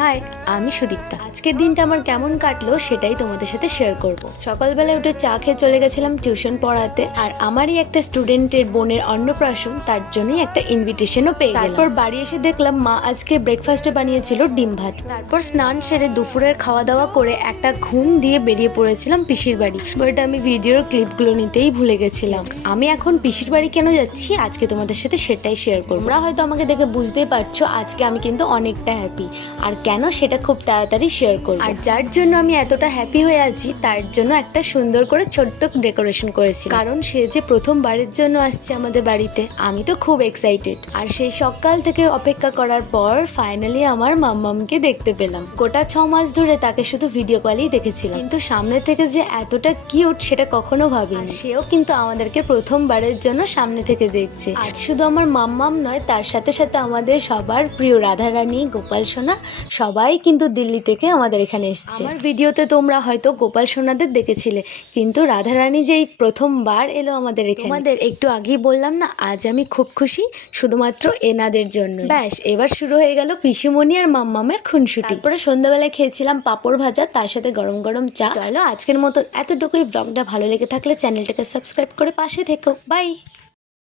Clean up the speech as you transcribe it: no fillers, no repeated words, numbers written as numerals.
High, আমি সুদীপ্তা। আজকের দিনটা আমার কেমন কাটলো সেটাই তোমাদের সাথে শেয়ার করব। সকালবেলা উঠে চা খেয়ে চলে গেছিলাম টিউশন পড়াতে, আর আমারই একটা স্টুডেন্টের বোনের অন্নপ্রাশন, তার জন্যই একটা ইনভিটেশনও পেয়ে গেলাম। তারপর বাড়ি এসে দেখলাম মা আজকে ব্রেকফাস্টে বানিয়েছিল ডিম ভাত। তারপর স্নান সেরে দুপুরের খাওয়া দাওয়া করে একটা ঘুম দিয়ে বেরিয়ে পড়েছিলাম পিসির বাড়ি। বাট আমি ভিডিওর ক্লিপগুলো নিতেই ভুলে গেছিলাম। আমি এখন পিসির বাড়ি কেন যাচ্ছি আজকে তোমাদের সাথে সেটাই শেয়ার করবো। তোমরা হয়তো আমাকে দেখে বুঝতেই পারছো আজকে আমি কিন্তু অনেকটা হ্যাপি, আর কেন সেটা খুব তাড়াতাড়ি শেয়ার করব। আর যার জন্য আমি এতটা হ্যাপি হয়ে আছি তার জন্য একটা সুন্দর করে ছোট্ট ডেকোরেশন করেছি, কারণ সে যে প্রথমবারের জন্য আসছে আমাদের বাড়িতে। আমি তো খুব এক্সাইটেড, আর সেই সকাল থেকে অপেক্ষা করার পর ফাইনালি আমার মাম্মামকে দেখতে পেলাম। গোটা 6 মাস ধরে তাকে শুধু ভিডিও কলেই দেখেছিলাম, কিন্তু সামনে থেকে যে এতটা কিউট সেটা কখনো ভাবিনি। সেও কিন্তু আমাদেরকে প্রথমবারের জন্য সামনে থেকে দেখছে। আজ শুধু আমার মাম্মাম নয়, তার সাথে সাথে আমাদের সবার প্রিয় রাধারানী, গোপাল সোনা সবাই কিন্তু দিল্লি থেকে আমাদের এখানে এসেছে। আমার ভিডিওতে তোমরা হয়তো গোপাল সোনাদের দেখেছিলে, কিন্তু রাধারানী যেই প্রথমবার এলো আমাদের এখানে। তোমাদের একটু আগেই বললাম না আজ আমি খুব খুশি, শুধুমাত্র এনাদের জন্য। ব্যাস, এবার শুরু হয়ে গেল পিসিমণি আর মাম্মামের খুনসুটি। তারপরে সন্ধ্যাবেলায় খেয়েছিলাম পাঁপড় ভাজা, তার সাথে গরম গরম চা। চলো আজকের মতন এতটুকুই। ব্লগটা ভালো লেগে থাকলে চ্যানেলটাকে সাবস্ক্রাইব করে পাশে থেকো। বাই।